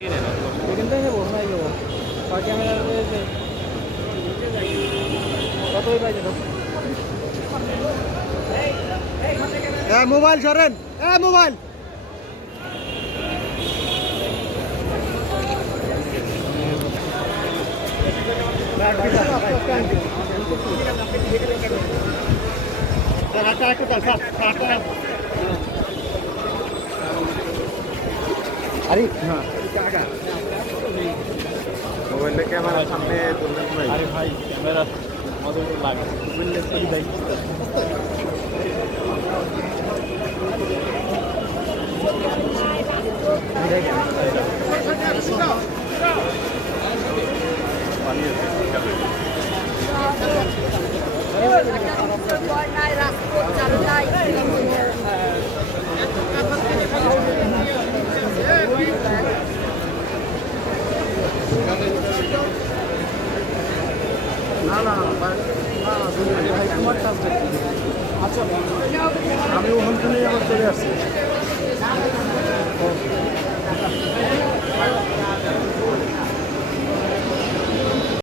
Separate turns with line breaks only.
এখান থেকে নেব না যাব ছয় ক্যামেরা রয়েছে কত পাইছে তো
হ্যাঁ মোবাইল সরেন হ্যাঁ মোবাইল আরে
মোবাইলের ক্যামেরার সামনে তুলবেন ভাই
আরে ভাই ক্যামেরা মতো লাগে বুঝলে সেই দায়িত্ব
আমি ওখান থেকে আবার চলে আসছি।